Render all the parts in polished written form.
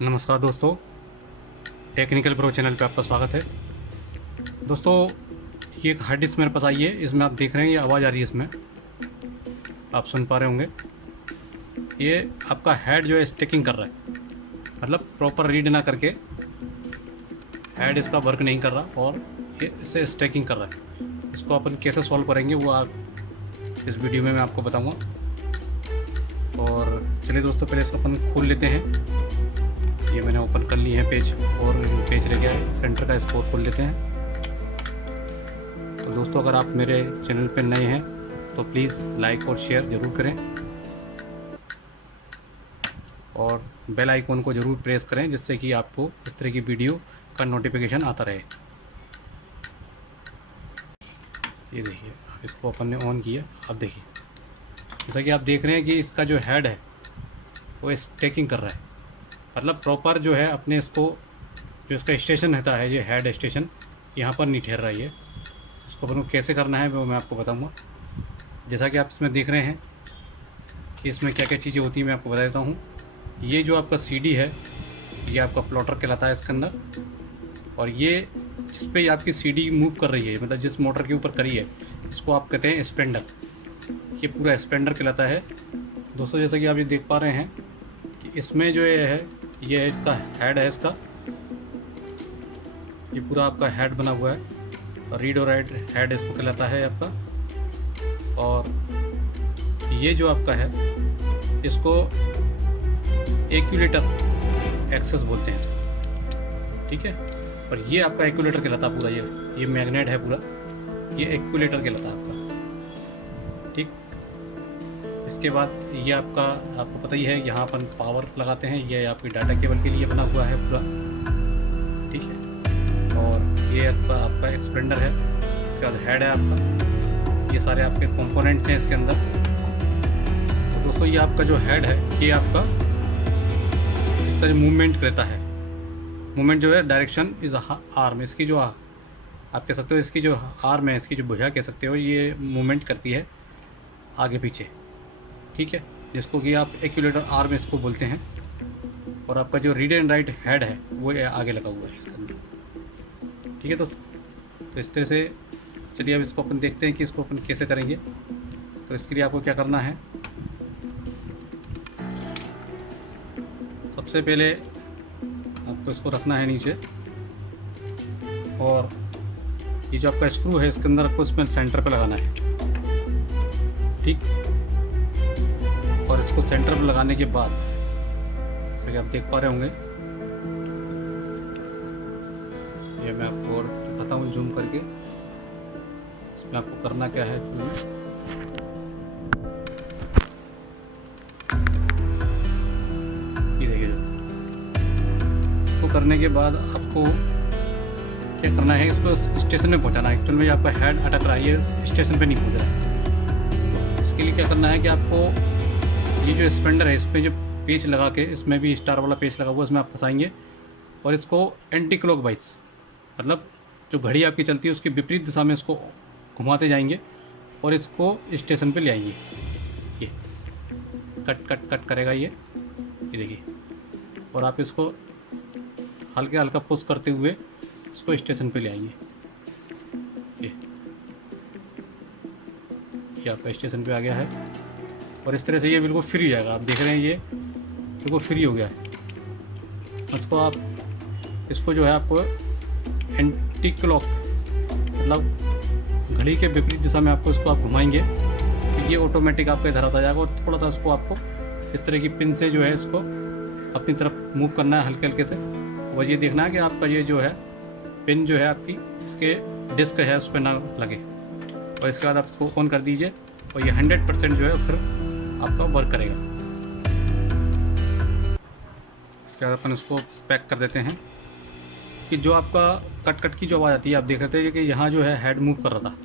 नमस्कार दोस्तों, technical pro channel पे आपका स्वागत है। दोस्तों, ये एक हार्ड डिस्क मेरे पास आई है। इसमें आप देख रहे हैं ये आवाज़ आ रही है, इसमें आप सुन पा रहे होंगे। ये आपका हेड जो है स्टेकिंग कर रहा है, मतलब प्रॉपर रीड ना करके हेड इसका वर्क नहीं कर रहा और ये इसे स्टेकिंग कर रहा है। इसको अपन कैसे सॉल्व करेंगे वो आप इस वीडियो में मैं आपको बताऊँगा। और चलिए दोस्तों, पहले इसको अपन खोल लेते हैं। ये मैंने ओपन कर ली है पेज, और पेज रह गया है सेंटर का, इसको खोल लेते हैं। तो दोस्तों, अगर आप मेरे चैनल पर नए हैं तो प्लीज़ लाइक और शेयर ज़रूर करें और बेल आइकॉन को ज़रूर प्रेस करें, जिससे कि आपको इस तरह की वीडियो का नोटिफिकेशन आता रहे। ये देखिए, अब इसको अपन ने ऑन किया। अब देखिए, जैसा कि आप देख रहे हैं कि इसका जो हेड है वो स्टेकिंग कर रहा है, मतलब प्रॉपर जो है अपने इसको, जो इसका स्टेशन रहता है, ये हेड स्टेशन यहाँ पर नहीं ठहर रहा है। ये इसको अपन को कैसे करना है वो मैं आपको बताऊँगा। जैसा कि आप इसमें देख रहे हैं कि इसमें क्या क्या चीज़ें होती हैं, मैं आपको बता देता हूँ। ये जो आपका सीडी है, ये आपका प्लॉटर कहलाता है इसके अंदर। और ये जिस पे आपकी सीडी मूव कर रही है, मतलब जिस मोटर के ऊपर करी है, इसको आप कहते हैं स्पेंडर। ये पूरा स्पेंडर कहलाता है दोस्तों। जैसा कि आप ये देख पा रहे हैं कि इसमें जो ये है इसका हेड है। इसका ये पूरा आपका हेड बना हुआ है, और रीड और राइट हेड इसको कहलाता है आपका। और ये जो आपका है, इसको एक्यूलेटर एक्सेस बोलते हैं इसको, ठीक है। और ये आपका एक्यूलेटर कहलाता है पूरा। ये मैग्नेट है पूरा, ये एक्यूलेटर कहलाता है आपका, ठीक। इसके बाद ये आपको पता ही है, यहाँ अपन पावर लगाते हैं। ये आपकी डाटा केबल के लिए बना हुआ है पूरा, ठीक है। और ये आपका एक्सपेंडर है। इसके बाद हेड है आपका। ये सारे आपके कंपोनेंट्स हैं इसके अंदर। तो दोस्तों, ये आपका जो हेड है, ये आपका इसका जो मूवमेंट रहता है, मूवमेंट जो है डायरेक्शन इज आर्म। इसकी जो आप कह सकते हो, इसकी जो आर्म है, इसकी जो भुजा कह सकते हो, ये मूवमेंट करती है आगे पीछे, ठीक है, जिसको कि आप एक्यूलेटर आर्म इसको बोलते हैं। और आपका जो रीड एंड राइट हेड है वो आगे लगा हुआ है इसके अंदर, ठीक है दोस्तों। तो इस तरह से चलिए अब इसको अपन देखते हैं कि इसको अपन कैसे करेंगे। तो इसके लिए आपको क्या करना है, सबसे पहले आपको इसको रखना है नीचे, और ये जो आपका स्क्रू है इसके अंदर आपको इसमें सेंटर पे लगाना है, ठीक। और इसको सेंटर पे लगाने के बाद, जैसे कि आप देख पा रहे होंगे, ये मैं आपको और दिखाता हूँ जूम करके। इसमें आपको करना क्या है, ये देखिए। इसको करने के बाद आपको क्या करना है, इसको स्टेशन में पहुंचाना है। एक्चुअल में आपका हेड अटक रहा है, ये स्टेशन पे नहीं पहुंच रहा है। तो इसके लिए क्या करना है कि आपको ये जो स्पेंडर है, इसमें जो पेच लगा के, इसमें भी स्टार वाला पेच लगा हुआ है, इसमें आप फंसाएंगे। और इसको एंटी क्लॉकवाइज, मतलब जो घड़ी आपकी चलती है उसकी विपरीत दिशा में इसको घुमाते जाएंगे और इसको स्टेशन पे ले आएंगे। ये कट कट कट करेगा ये देखिए। और आप इसको हल्का हल्का पुश करते हुए इसको स्टेशन पे ले आएंगे। ये आपका स्टेशन पे आ गया है, और इस तरह से ये बिल्कुल फ्री हो जाएगा। आप देख रहे हैं ये बिल्कुल फ्री हो गया है। इसको जो है आपको एंटी क्लॉक, मतलब घड़ी के विपरीत दिशा में आपको इसको आप घुमाएंगे तो ये ऑटोमेटिक आपका इधर आता जाएगा। और थोड़ा सा इसको आपको इस तरह की पिन से जो है इसको अपनी तरफ मूव करना है हल्के हल्के से। और ये देखना है कि आपका ये जो है पिन जो है आपकी इसके डिस्क है उस पर ना लगे। और इसके बाद आप इसको ऑन कर दीजिए, और ये 100% जो है फिर आपका वर्क करेगा। इसके बाद अपन इसको पैक कर देते हैं। कि जो आपका कट कट की जो आवाज़ आती है, आप देख रहे थे कि यहाँ जो है हेड मूव कर रहा था,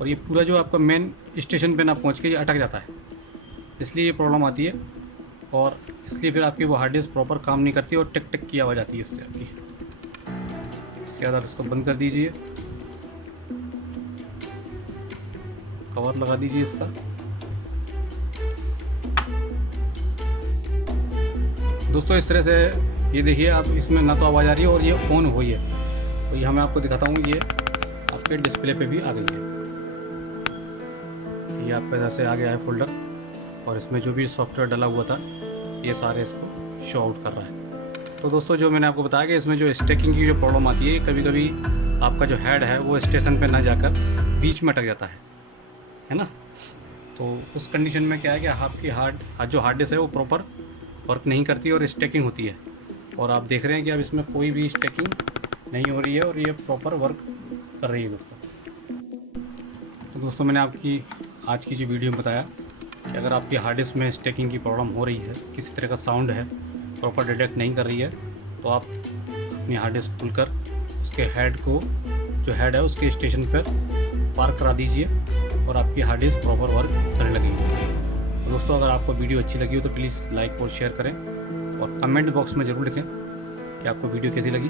और ये पूरा जो आपका मेन स्टेशन पे ना पहुँच के ये अटक जाता है, इसलिए ये प्रॉब्लम आती है। और इसलिए फिर आपकी वो हार्ड डिस्क प्रॉपर काम नहीं करती और टिक टिक की आवाज़ आती है उससे आपकी। इसके बाद आप इसको बंद कर दीजिए, कवर लगा दीजिए इसका। दोस्तों इस तरह से ये देखिए आप, इसमें ना तो आवाज़ आ रही है और ये ऑन हुई है। तो ये मैं आपको दिखाता हूँ, ये आपके डिस्प्ले पे भी आ गई है। ये आपका इधर से आ गया है फोल्डर, और इसमें जो भी सॉफ्टवेयर डला हुआ था ये सारे इसको शो आउट कर रहा है। तो दोस्तों जो मैंने आपको बताया कि इसमें जो स्टेकिंग की जो प्रॉब्लम आती है, कभी कभी आपका जो हेड है वो स्टेशन पे ना जाकर बीच में अटक जाता है ना। तो उस कंडीशन में क्या है कि आपकी जो हार्ड डिस्क है वो प्रॉपर वर्क नहीं करती और स्टेकिंग होती है। और आप देख रहे हैं कि अब इसमें कोई भी स्टेकिंग नहीं हो रही है और ये प्रॉपर वर्क कर रही है दोस्तों। तो दोस्तों मैंने आपकी आज की जो वीडियो में बताया कि अगर आपकी हार्ड डिस्क में स्टेकिंग की प्रॉब्लम हो रही है, किसी तरह का साउंड है प्रॉपर डिटेक्ट नहीं कर रही है, तो आप अपनी हार्ड डिस्क खुलकर उसके हेड को, जो हेड है उसके स्टेशन पर पार्क करा दीजिए और आपकी हार्ड डिस्क प्रॉपर वर्क करने लगेगी। तो दोस्तों अगर आपको वीडियो अच्छी लगी हो तो प्लीज़ लाइक और शेयर करें, और कमेंट बॉक्स में ज़रूर लिखें कि आपको वीडियो कैसी लगी।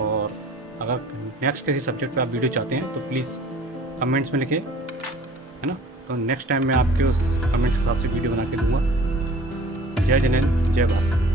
और अगर नेक्स्ट किसी सब्जेक्ट पे आप वीडियो चाहते हैं तो प्लीज़ कमेंट्स में लिखें, है ना। तो नेक्स्ट टाइम मैं आपके उस कमेंट्स के हिसाब से वीडियो बना के दूँगा। जय जनन, जय भारत।